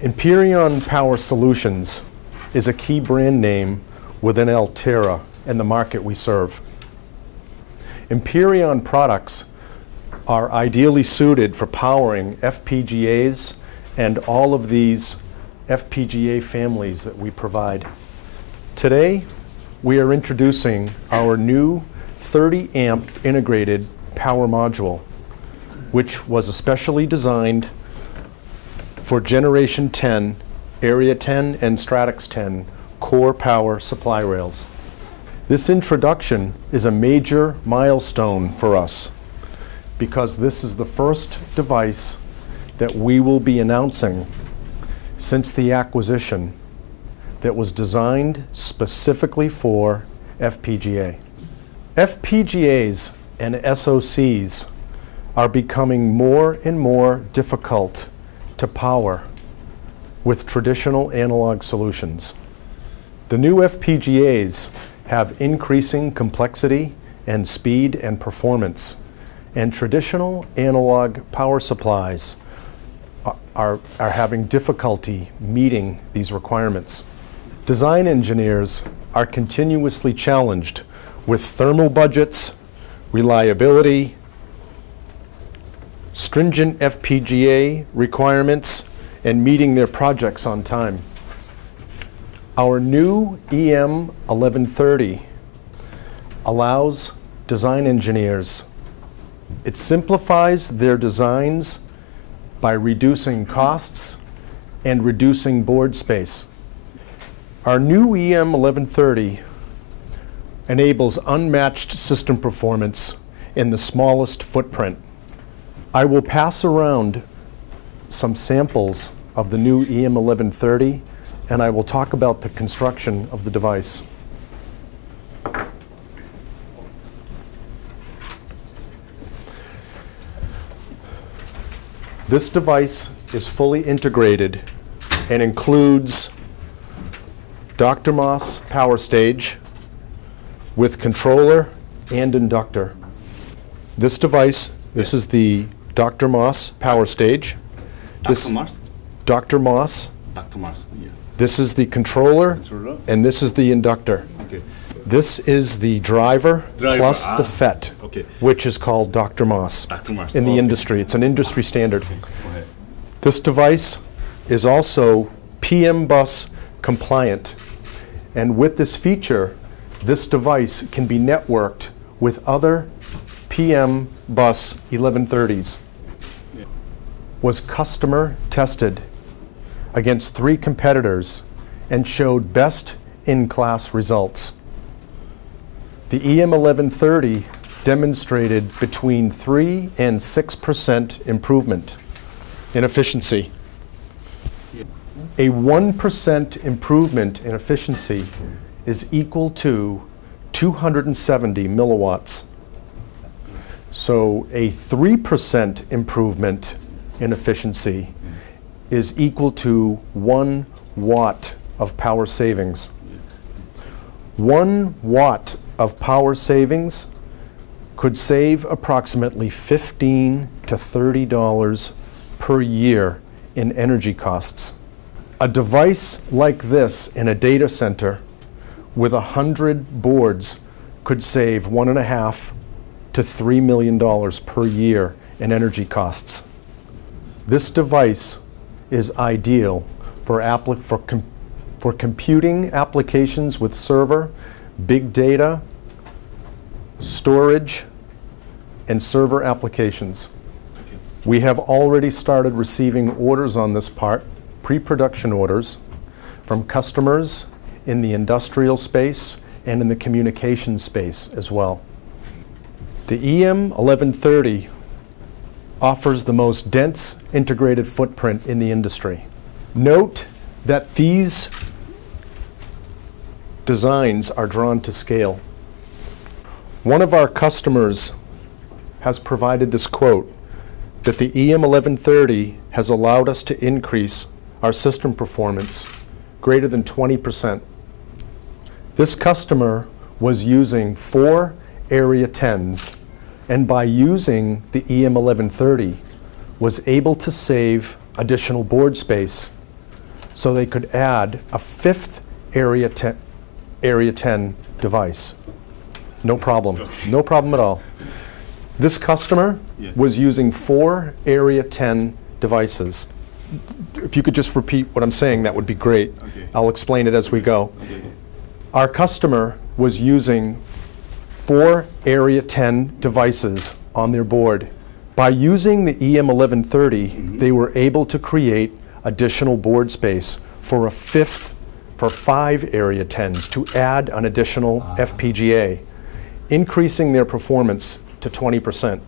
Enpirion Power Solutions is a key brand name within Altera and the market we serve. Enpirion products are ideally suited for powering FPGAs and all of these FPGA families that we provide. Today, we are introducing our new 30 amp integrated power module, which was especially designed for Generation 10, Area 10, and Stratix 10 core power supply rails. This introduction is a major milestone for us because this is the first device that we will be announcing since the acquisition that was designed specifically for FPGA. FPGAs and SoCs are becoming more and more difficult to power with traditional analog solutions. The new FPGAs have increasing complexity and speed and performance, and traditional analog power supplies are having difficulty meeting these requirements. Design engineers are continuously challenged with thermal budgets, reliability, stringent FPGA requirements, and meeting their projects on time. Our new EM1130 allows design engineers, it simplifies their designs by reducing costs and reducing board space. Our new EM1130 enables unmatched system performance in the smallest footprint. I will pass around some samples of the new EM1130, and I will talk about the construction of the device. This device is fully integrated and includes Dr. Moss power stage with controller and inductor. This device, this is the Dr. Moss power stage. Dr. Moss? Dr. Moss. Dr. Moss, yeah. This is the controller, and this is the inductor. Okay. This is the driver plus the FET, okay, which is called Dr. Moss, Dr. Moss in the okay. industry. It's an industry standard. Okay. Go ahead. This device is also PM bus compliant. And with this feature, this device can be networked with other PM bus 1130s. Yeah. Was customer tested against 3 competitors and showed best-in-class results. The EM1130 demonstrated between 3 and 6% improvement in efficiency. A 1% improvement in efficiency is equal to 270 milliwatts. So a 3% improvement in efficiency is equal to 1 watt of power savings. 1 watt of power savings could save approximately $15 to $30 per year in energy costs. A device like this in a data center with 100 boards could save $1.5 to $3 million per year in energy costs. This device is ideal for computing applications with server, big data, storage, and server applications. We have already started receiving orders on this part, pre-production orders, from customers in the industrial space and in the communication space as well. The EM1130 offers the most dense integrated footprint in the industry. Note that these designs are drawn to scale. One of our customers has provided this quote, that the EM1130 has allowed us to increase our system performance greater than 20%. This customer was using 4 Area 10s, and by using the EM1130 was able to save additional board space so they could add a fifth Area 10 device. No problem. No problem at all. This customer Yes. was using 4 Area 10 devices. If you could just repeat what I'm saying, that would be great. Okay. I'll explain it as we go. Okay. Our customer was using 4 Area 10 devices on their board. By using the EM1130, they were able to create additional board space for 5 Area 10s to add an additional FPGA, increasing their performance to 20%.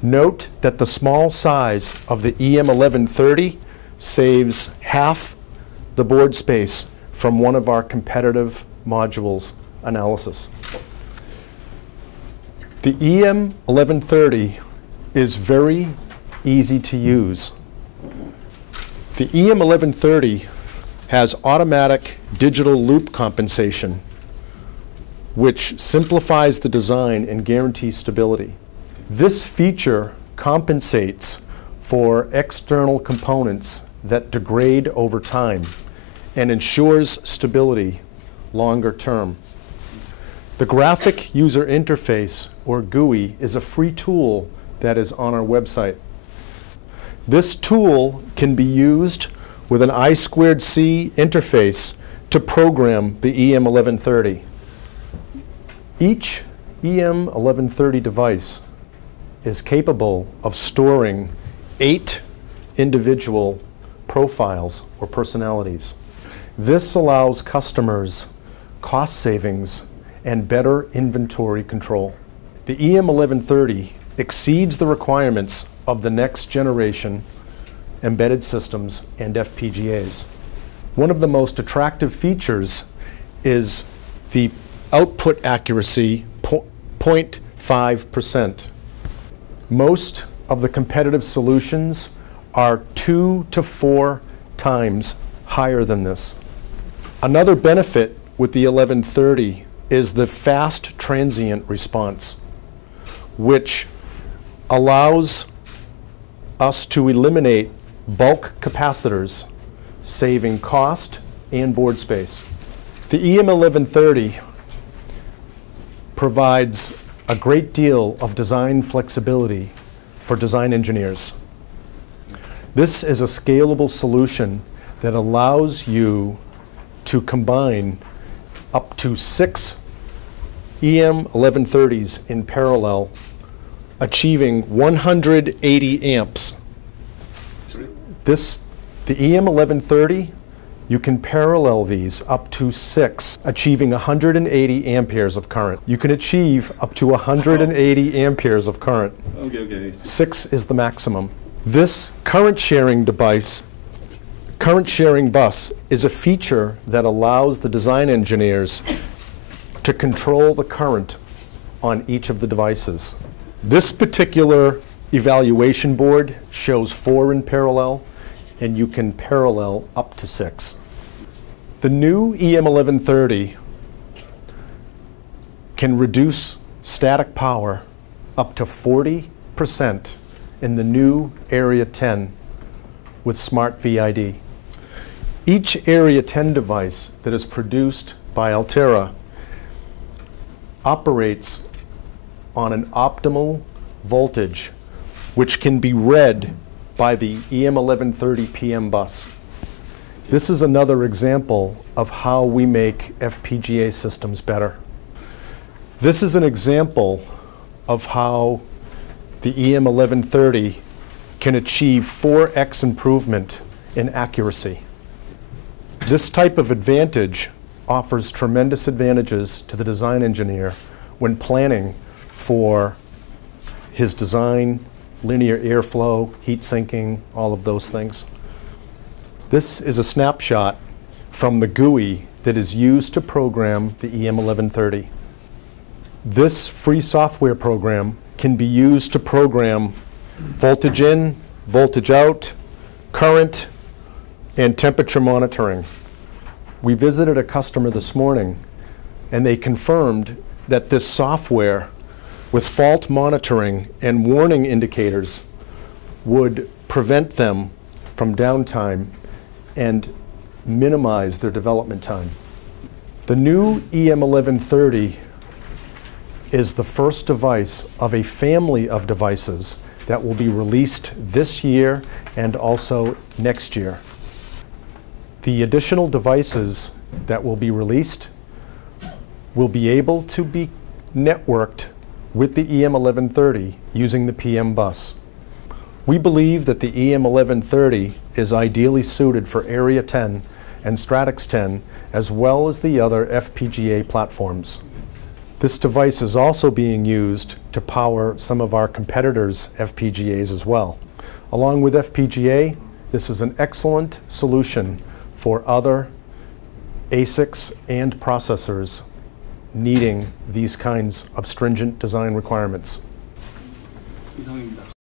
Note that the small size of the EM1130 saves half the board space from one of our competitive modules analysis. The EM1130 is very easy to use. The EM1130 has automatic digital loop compensation, which simplifies the design and guarantees stability. This feature compensates for external components that degrade over time and ensures stability longer term. The Graphic User Interface, or GUI, is a free tool that is on our website. This tool can be used with an I2C interface to program the EM1130. Each EM1130 device is capable of storing 8 individual profiles or personalities. This allows customers cost savings and better inventory control. The EM1130 exceeds the requirements of the next generation embedded systems and FPGAs. One of the most attractive features is the output accuracy, 0.5%. Most of the competitive solutions are 2 to 4 times higher than this. Another benefit with the 1130 is the fast transient response, which allows us to eliminate bulk capacitors, saving cost and board space. The EM1130 provides a great deal of design flexibility for design engineers. This is a scalable solution that allows you to combine up to 6 EM1130s in parallel, achieving 180 amps. The EM1130, you can parallel these up to 6, achieving 180 amperes of current. You can achieve up to 180 amperes of current. Okay. 6 is the maximum. This current sharing bus is a feature that allows the design engineers to control the current on each of the devices. This particular evaluation board shows 4 in parallel, and you can parallel up to 6. The new EM1130 can reduce static power up to 40% in the new Area 10 with Smart VID. Each Area 10 device that is produced by Altera operates on an optimal voltage, which can be read by the EM1130 PM bus. This is another example of how we make FPGA systems better. This is an example of how the EM1130 can achieve 4x improvement in accuracy. This type of advantage offers tremendous advantages to the design engineer when planning for his design, linear airflow, heat sinking, all of those things. This is a snapshot from the GUI that is used to program the EM1130. This free software program can be used to program voltage in, voltage out, current, and temperature monitoring. We visited a customer this morning, and they confirmed that this software with fault monitoring and warning indicators would prevent them from downtime and minimize their development time. The new EM1130 is the first device of a family of devices that will be released this year and also next year. The additional devices that will be released will be able to be networked with the EM1130 using the PM bus. We believe that the EM1130 is ideally suited for Area 10 and Stratix 10, as well as the other FPGA platforms. This device is also being used to power some of our competitors' FPGAs as well. Along with FPGA, this is an excellent solution for other ASICs and processors needing these kinds of stringent design requirements. 이상입니다.